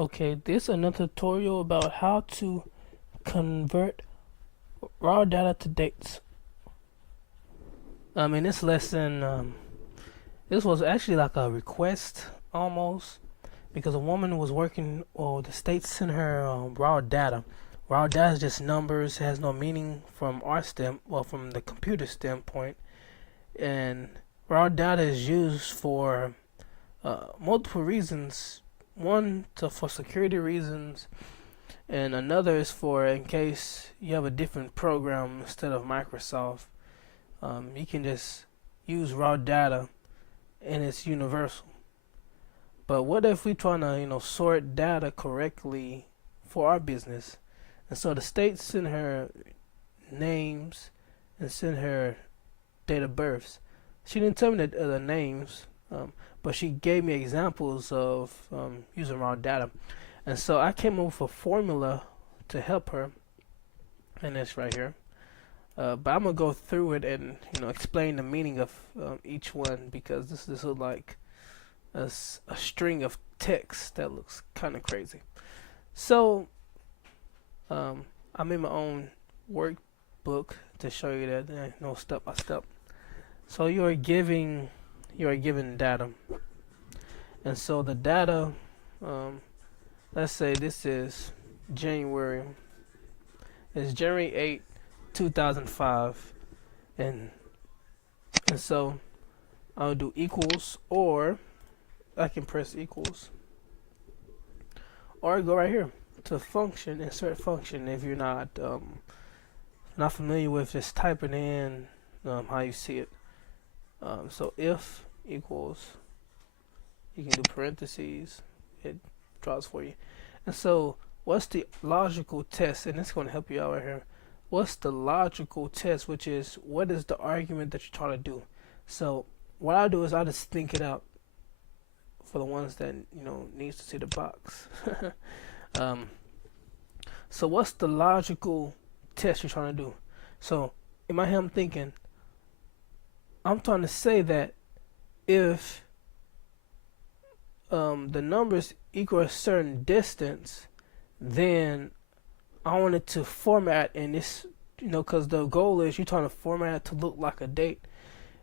Okay, this is another tutorial about how to convert raw data to dates. In this lesson, this was actually like a request almost because a woman was working, or the state sent her raw data. Raw data is just numbers, has no meaning from our from the computer standpoint, and raw data is used for multiple reasons. One, for security reasons, and another is for in case you have a different program instead of Microsoft. You can just use raw data and it's universal. But what if we trying to sort data correctly for our business? And so the state sent her names and sent her date of births. She didn't tell me the names, but she gave me examples of using raw data. And so I came up with a formula to help her, and it's right here. But I'm gonna go through it and explain the meaning of each one, because this is like a string of text that looks kind of crazy. So I made my own workbook to show you that, step by step. So you are given data, and so the data, let's say this is January. It's January 8, 2005, and so I'll do equals, or I can press equals, or go right here to function, insert function. If you're not familiar with just typing in how you see it, so if equals, you can do parentheses, it draws for you. And so what's the logical test? And it's going to help you out right here. What's the logical test, which is what is the argument that you're trying to do? So what I do is I just think it out for the ones that needs to see the box. So what's the logical test you're trying to do? So in my head I'm thinking, I'm trying to say that if the numbers equal a certain distance, then I want it to format in this, because the goal is you're trying to format it to look like a date.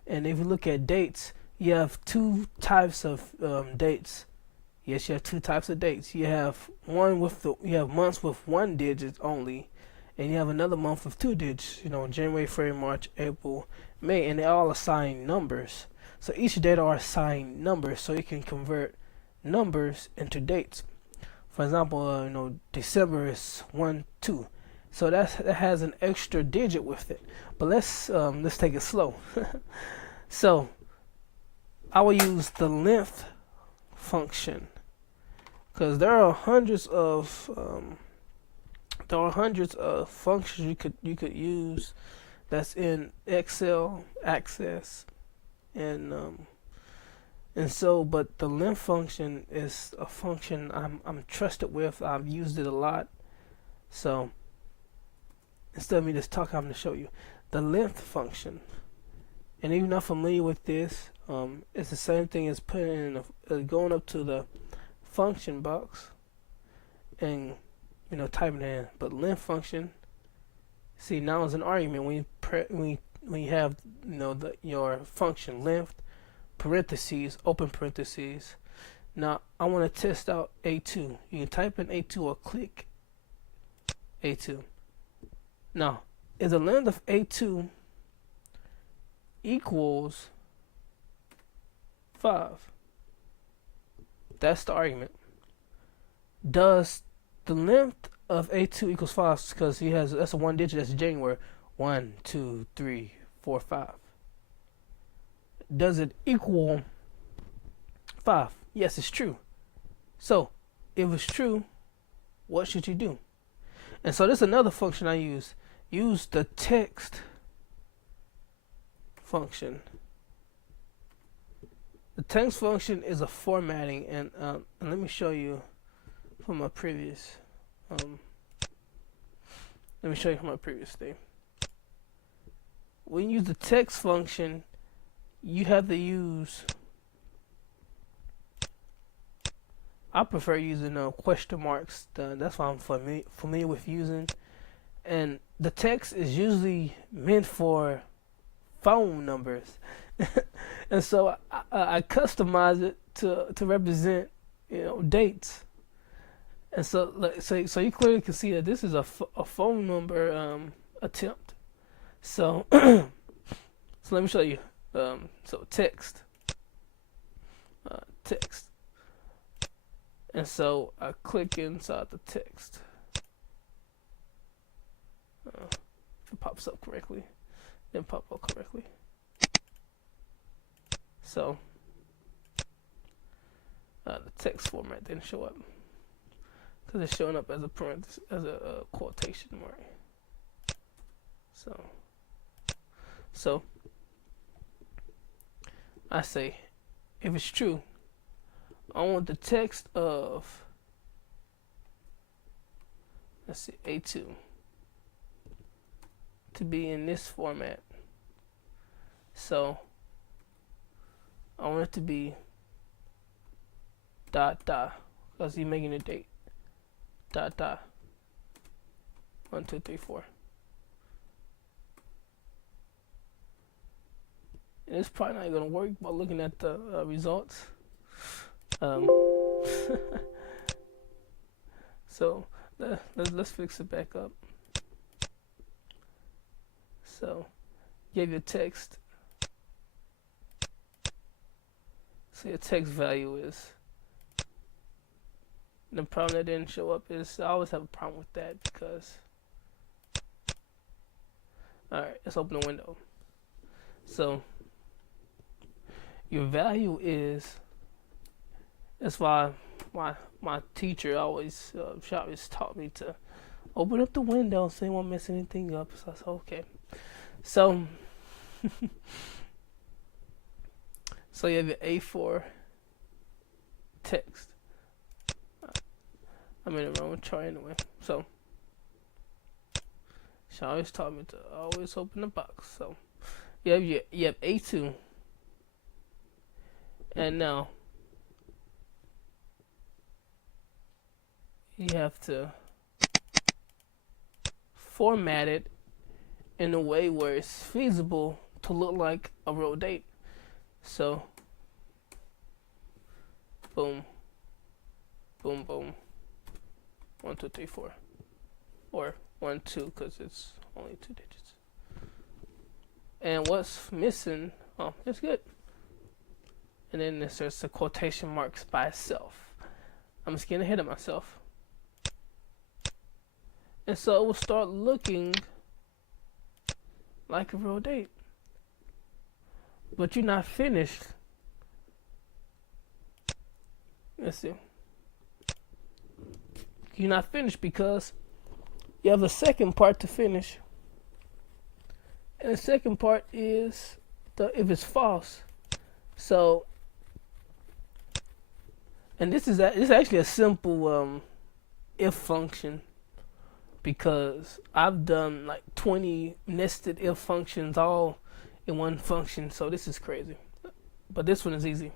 And if you look at dates, you have two types of dates. Yes, you have two types of dates. You have months with one digit only, and you have another month with two digits. January, February, March, April, May, and they all assign numbers. So each date are assigned numbers, so you can convert numbers into dates. For example, December is 1-2, so that has an extra digit with it. But let's take it slow. So I will use the length function, because there are hundreds of functions you could use that's in Excel, Access, and so, but the length function is a function I'm trusted with. I've used it a lot. So instead of me just talking, I'm going to show you the length function. And if you're not familiar with this, it's the same thing as putting in going up to the function box and typing it in. But length function, see, now is an argument when you have your function length, parentheses, open parentheses. Now I want to test out A2. You can type in A2 or click A2. Now, is the length of A2 equals 5? That's the argument. Does the length of A2 equals 5? Because that's a one digit. That's January. 1, 2, 3, 4, 5. Does it equal 5? Yes, it's true. So if it's true, what should you do? And so there's another function I use. Use the text function. The text function is a formatting, and let me show you from my previous thing. When you use the text function, you have to use I prefer using question marks. That's why I'm familiar with using. And the text is usually meant for phone numbers, and so I customize it to represent dates. And so so you clearly can see that this is a phone number attempt. So so let me show you. So text, text, and so I click inside the text. If it pops up correctly, then pop up correctly. So the text format didn't show up because it's showing up as a parenthesis, as a quotation mark. So I say, if it's true, I want the text of, let's see, A2 to be in this format. So I want it to be dot dot, because he's making a date. Dot dot. 1, 2, 3, 4. And it's probably not gonna work by looking at the results. So let's fix it back up. So give your text. So your text value is. The problem that didn't show up is I always have a problem with that because. Alright, let's open the window. So your value is. That's why my teacher always taught me to open up the window so you won't mess anything up. So I said, okay. So so you have your A4 text. I'm in the wrong chart anyway. So she always taught me to always open the box. So you have A2, and now you have to format it in a way where it's feasible to look like a real date. So boom, boom, boom. 1, 2, 3, 4, or 1, 2, because it's only 2 digits. And what's missing? Oh, it's good. And then there's the quotation marks by itself. I'm just getting ahead of myself. And so it will start looking like a real date. But you're not finished. Let's see. You're not finished because you have a second part to finish. And the second part is if it's false. So, and this is actually a simple if function, because I've done like 20 nested if functions all in one function. So this is crazy, but this one is easy.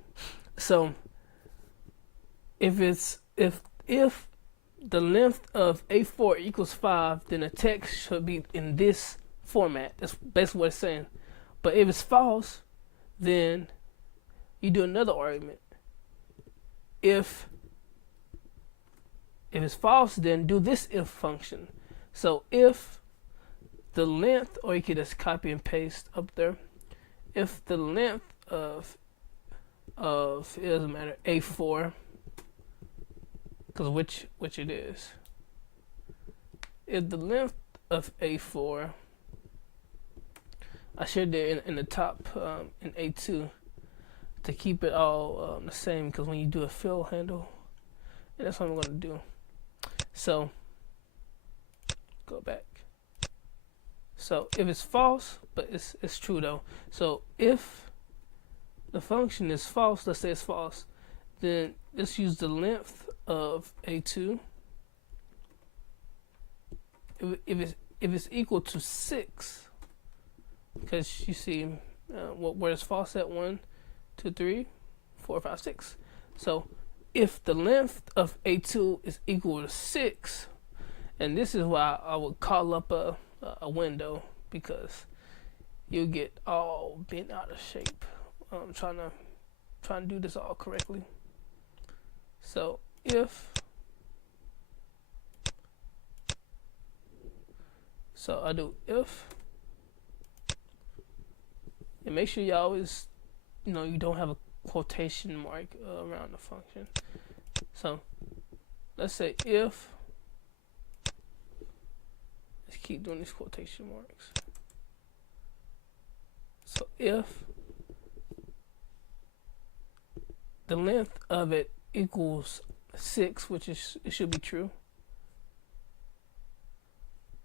So if the length of A4 equals 5, then the text should be in this format. That's basically what it's saying. But if it's false, then you do another argument. If it's false, then do this if function. So if the length, or you can just copy and paste up there, if the length of it doesn't matter, A4, because which it is. If the length of A4, I shared it in the top in A2 to keep it all the same, because when you do a fill handle, and that's what I'm going to do. So go back. So if it's false, but it's true though. So if the function is false, let's say it's false, then let's use the length of A2. If it's equal to 6, because you see where it's false at 1, 2, 3, 4, 5, 6. So if the length of A2 is equal to 6, and this is why I would call up a window, because you'll get all bent out of shape. I'm trying to do this all correctly. So I do if, and make sure you always, you don't have a quotation mark around the function. So let's say if, let's keep doing these quotation marks. So if the length of it equals 6, which is, it should be true.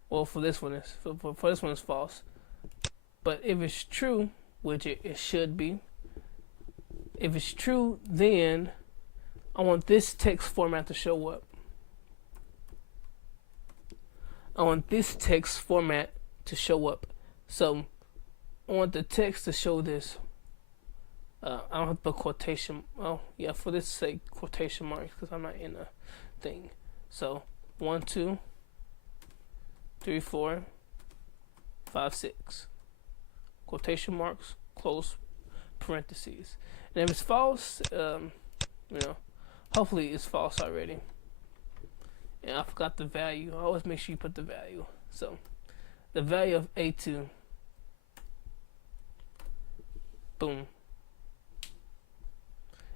Well, for this one is for this one is false. But if it's true, which it should be, if it's true, then I want this text format to show up. I want this text format to show up. So I want the text to show this. I don't have to put quotation. Oh yeah, for this sake, quotation marks, because I'm not in a thing. So 1, 2, 3, 4, 5, 6. Quotation marks, close parentheses. And if it's false, hopefully it's false already. And I forgot the value. I always make sure you put the value. So the value of A2. Boom.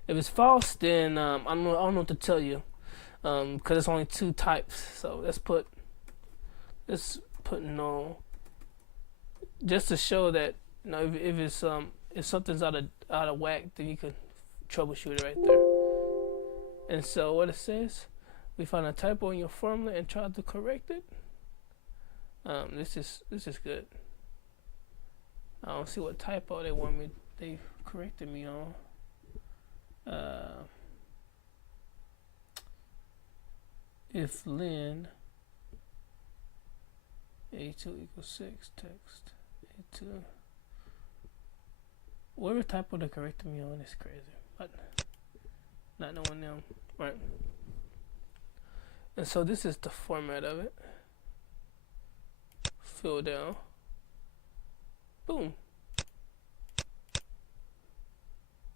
If it's false, then I don't know what to tell you, because it's only 2 types. So let's put no, just to show that if it's if something's out of whack, then you can troubleshoot it right there. And so what it says, we found a typo in your formula and tried to correct it. This is good. I don't see what typo they corrected me on. If len A2 equals 6, text A2. Whatever typo they corrected me on is crazy, but not knowing them, right? And so this is the format of it. Fill down. Boom.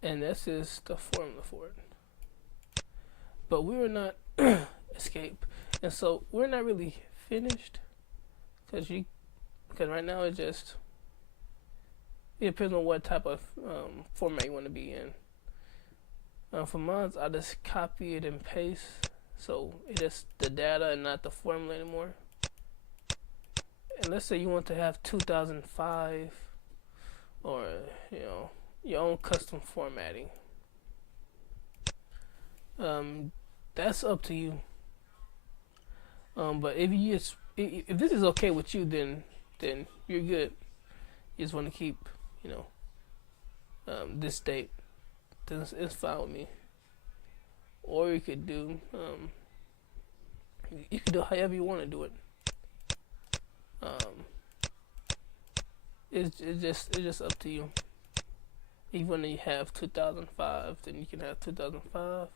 And this is the formula for it. But we were not escape, and so we're not really finished, because right now it depends on what type of format you want to be in. For mine, I just copy it and paste, so it is the data and not the formula anymore. And let's say you want to have 2005, or your own custom formatting. That's up to you. But if this is okay with you, then you're good. You just want to keep this date. Then it's fine with me. Or you could do however you want to do it. It's just up to you. Even when you have 2005, then you can have 2005.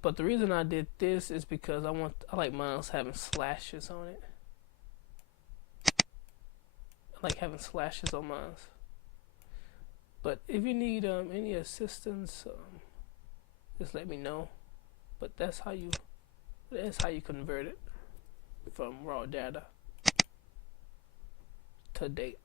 But the reason I did this is because I like mine having slashes on it. I like having slashes on mine. But if you need any assistance, just let me know. But that's how you convert it from raw data to date.